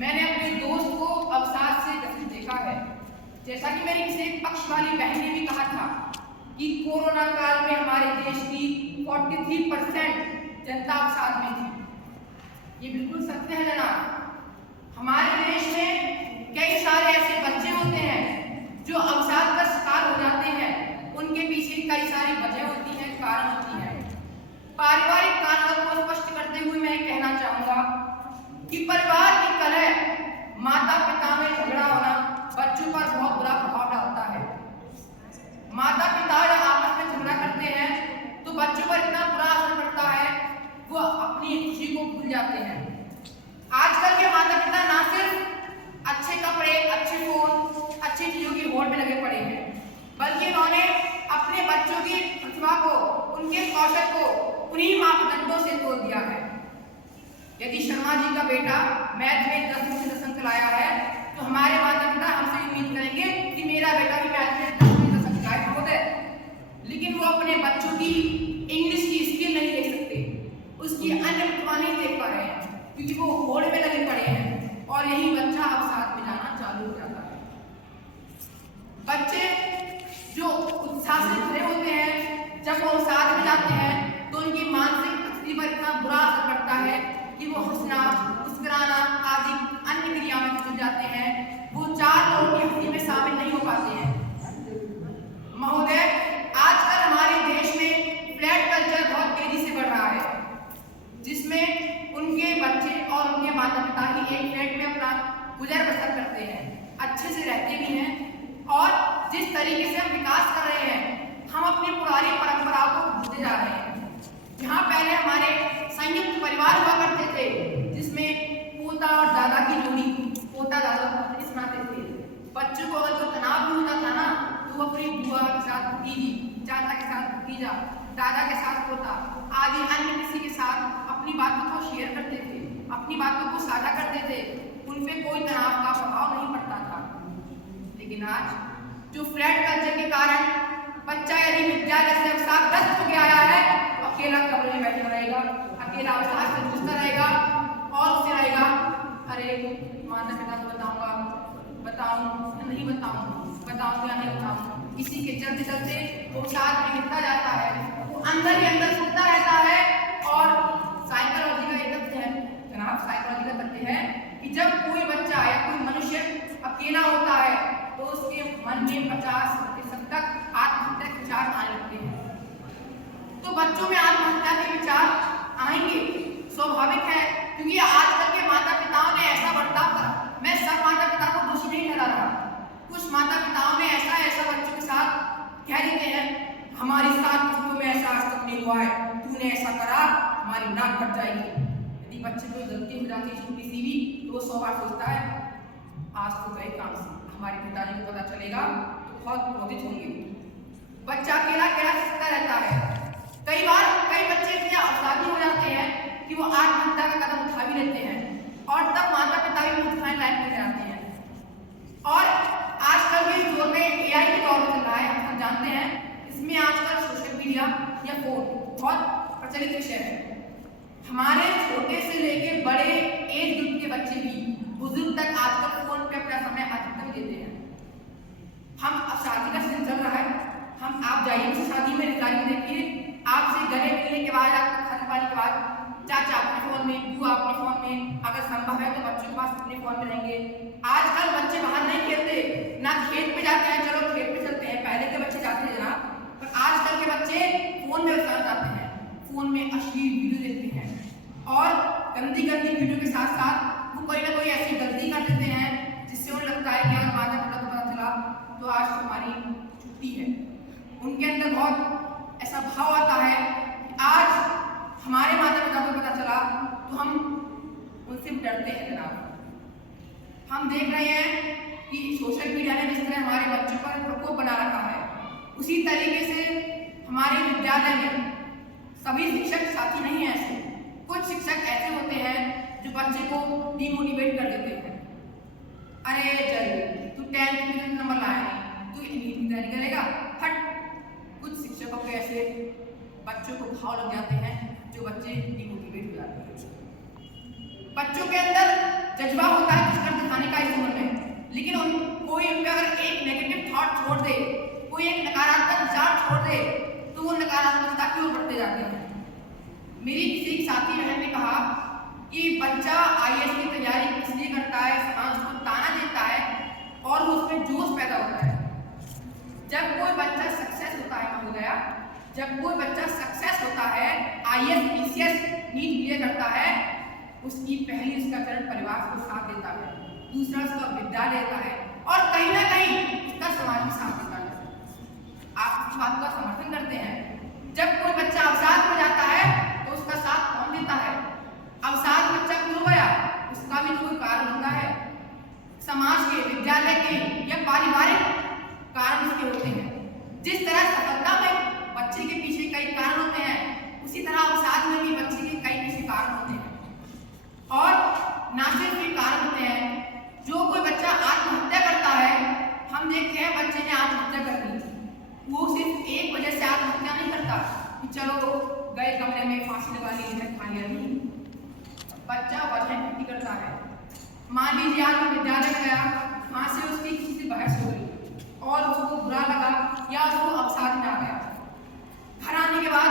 मैंने अपने दोस्त को अवसाद से ग्रसित देखा है। जैसा कि मेरी किसी एक पक्ष वाली बहन ने भी कहा था कि कोरोना काल में हमारे देश की 43% जनता अवसाद में थी। ये बिल्कुल सत्य है जनाब। हमारे देश में कई सारे ऐसे बच्चे होते हैं जो अवसाद का शिकार हो जाते हैं। उनके पीछे कई सारी वजह होती है, कारण होती है। पारिवारिक कारणों को स्पष्ट करते हुए मैं कहना चाहूंगा कि परिवार की कलह, माता पिता में झगड़ा होना बच्चों पर बहुत बुरा प्रभाव डालता है। माता पिता जब आपस में झगड़ा करते हैं तो बच्चों पर इतना बुरा असर पड़ता है, वो अपनी खुशी को भूल जाते हैं। आजकल के माता पिता ना सिर्फ अच्छे कपड़े, अच्छे फोन, अच्छी चीजों की होड़ में लगे पड़े हैं, बल्कि उन्होंने अपने बच्चों की प्रतिभा को, उनके कौशल को उन्हीं मापदंडों से तोड़ दिया है। यदि शर्मा जी का बेटा मैथ में 10 में 10 अंक लाया है तो हमारे माता पिता हमसे उम्मीद करेंगे कि मेरा बेटा भी मैथ में 10 में 10 अंक लाए हो दे। लेकिन वो अपने बच्चों की इंग्लिश की स्किल नहीं देख सकते, उसकी अन्य प्रतिभा नहीं देख पा रहे हैं, क्योंकि वो होड़ में लगे पड़े हैं और यही बच्चा अवसाद में जाना चालू हो जाता है। बच्चे जो उत्साह से भरे होते हैं, जब वो अवसाद में जाते हैं तो उनकी मानसिक स्थिति पर इतना बुरा असर पड़ता है कि वो हंसना, मुस्कुराना आदि अन्य क्रिया में जुट जाते हैं। वो 4 लोगों की हंसी में शामिल नहीं हो पाते हैं। महोदय, आजकल हमारे देश में फ्लैट कल्चर बहुत तेजी से बढ़ रहा है, जिसमें उनके बच्चे और उनके माता पिता ही एक फ्लैट में अपना गुजर बसर करते हैं, अच्छे से रहते भी हैं। और जिस तरीके से हम विकास कर रहे हैं, हम अपनी पुरानी परंपराओं को भूलते जा रहे हैं। जहाँ पहले हमारे संयुक्त परिवार हुआ करते थे, जिसमें पोता और दादा की जोड़ी, पोता दादा को सुनाते थे। बच्चों को अगर कोई तनाव भी होता था ना तो वो अपनी बुआ के साथ भतीजी, चाचा के साथ भतीजा, दादा के साथ पोता आदि अन्य किसी के साथ अपनी बातों को शेयर करते थे, अपनी बातों को साझा करते थे। उन पे कोई तनाव का प्रभाव नहीं पड़ता था। लेकिन आज जो फ्लैट कल्चर के कारण बच्चा यदि विद्यालय से अवसादग्रस्त हो गया है, अकेला कमरे में बैठा रहेगा, अकेला अवसाद से जूझता रहेगा और उसे रहेगा, अरे माता पिता को बताऊं नहीं बताऊं या नहीं बताऊं। इसी के चलते चलते वो अवसाद में गिरता जाता है, वो अंदर ही अंदर सुनता रहता है। और साइकोलॉजी का एक तथ्य है जनाब, साइकोलॉजी का तथ्य है कि जब कोई बच्चा या कोई मनुष्य अकेला होता है तो उसके मन में 50% तक आत्महत्या के विचार आने लगते हैं। तो बच्चों में आत्महत्या के विचार आएंगे, स्वाभाविक है, क्योंकि आजकल के माता पिताओं ने ऐसा बर्ताव करा। मैं सब माता पिता को दोषी नहीं ठहरा रहा, कुछ माता पिताओं ने ऐसा बच्चों के साथ कह देते हैं, हमारी साथ में ऐसा आज तक नहीं हुआ है, तूने ऐसा करा हमारी नाक कट जाएगी। यदि बच्चे को गलती हो जाती है छोटी सी भी तो वो 100 बार सोचता है, आज तो गए काम से, हमारे पिताजी को पता चलेगा तो बहुत क्रोधित होंगे। बच्चा अकेला सकता रहता है। कई बार कई बच्चे इतने अवसादी हो जाते हैं कि वो आत्महत्या का कदम उठा भी लेते हैं और तब माता पिता भी मुस्कुराने लायक नहीं रहते हैं। और आजकल के दौर में AI के दौर चल रहा है, हम जानते हैं। इसमें आजकल सोशल मीडिया या फोन बहुत प्रचलित विषय है। हमारे छोटे से लेके बड़े एज ग्रुप के बच्चे भी, बुजुर्ग तक आजकल फोन पे अपना समय अधिकतम देते हैं। हम अब शादी का सीजन चल रहा है, आप जाइए शादी में रिश्तेदारी में देखिए, आपसे गले मिलने के बाद, आपको खाने पानी के बाद चाचा अपने फोन में, बुआ अपने फोन में, अगर संभव है तो बच्चों के पास अपने फोन में रहेंगे। आजकल बच्चे बाहर नहीं खेलते, ना खेत पे जाते हैं, चलो खेत पे चलते हैं, पहले के बच्चे जाते हैं जनाब, पर आजकल के बच्चे फोन में व्यस्त जाते हैं, फोन में अश्लील वीडियो देखते हैं और गंदी वीडियो के साथ साथ वो कोई ना कोई ऐसी गलती कर देते हैं जिससे उन्हें लगता है कि यार माता पिता को पता चला तो आज हमारी छुट्टी है। उनके अंदर बहुत ऐसा भाव आता है कि आज हमारे माता पिता को पता चला तो हम उनसे डरते हैं जनाब। हम देख रहे हैं कि सोशल मीडिया ने जिस तरह हमारे बच्चों पर प्रकोप बना रखा है, उसी तरीके से हमारे विद्यालय में सभी शिक्षक साथी नहीं है ऐसे। कुछ शिक्षक ऐसे होते हैं जो बच्चे को डिमोटिवेट कर देते हैं। अरे चल तू 10th में नंबर लाया नहीं, तू नीट की तैयारी करेगा, हट। कुछ शिक्षकों के ऐसे बच्चों को घाव लग जाते हैं जो बच्चे डिमोटिवेट हो जाते हैं। बच्चों के अंदर जज्बा होता है रहेगा इस उम्र में, लेकिन कोई उनका अगर एक नेगेटिव थॉट छोड़ दे, कोई एक नकारात्मक विचार छोड़ दे, तो वो नकारात्मकता की ओर बढ़ते जाते हैं। मेरी किसी एक साथी बहन ने कहा कि बच्चा आईएएस की तैयारी इसलिए करता है, समाज उसको ताना देता है और उसमें जोश पैदा होता है। जब कोई बच्चा सक्सेस होता है महोदया, जब कोई बच्चा सक्सेस होता है, आईएएस पीसीएस नीट क्लियर करता है, उसकी पहली उसका चरण परिवार को साथ देता है, दूसरा उसका विद्यालय देता है और कहीं ना कहीं उसका समाज भी साथ देता है। आप इस बात का समर्थन करते हैं? जब कोई बच्चा अवसाद में जाता है तो उसका साथ कौन देता है? अवसाद बच्चा क्यों गया, उसका भी कोई कारण होता है, समाज के, विद्यालय के या पारिवारिक कारण उसके होते हैं। जिस तरह सफलता में बच्चे के पीछे कई कारण होते हैं, उसी तरह अवसाद में भी बच्चे के कई पीछे कारण होते हैं। और ना सिर्फ ये कारण होते हैं, जो कोई बच्चा आत्महत्या करता है, हम देखते हैं बच्चे ने आत्महत्या कर ली, वो सिर्फ एक वजह से आत्महत्या नहीं करता कि चलो गए कमरे में फांसी लगा ली, जहर खा लिया, नहीं। बच्चा वजह पूर्ति करता है। मान लीजिए आज वो विद्यालय गया, वहां से उसकी किसी से बहस हो गई और उसको बुरा लगा या उसको अवसाद में आ गया। घर आने के बाद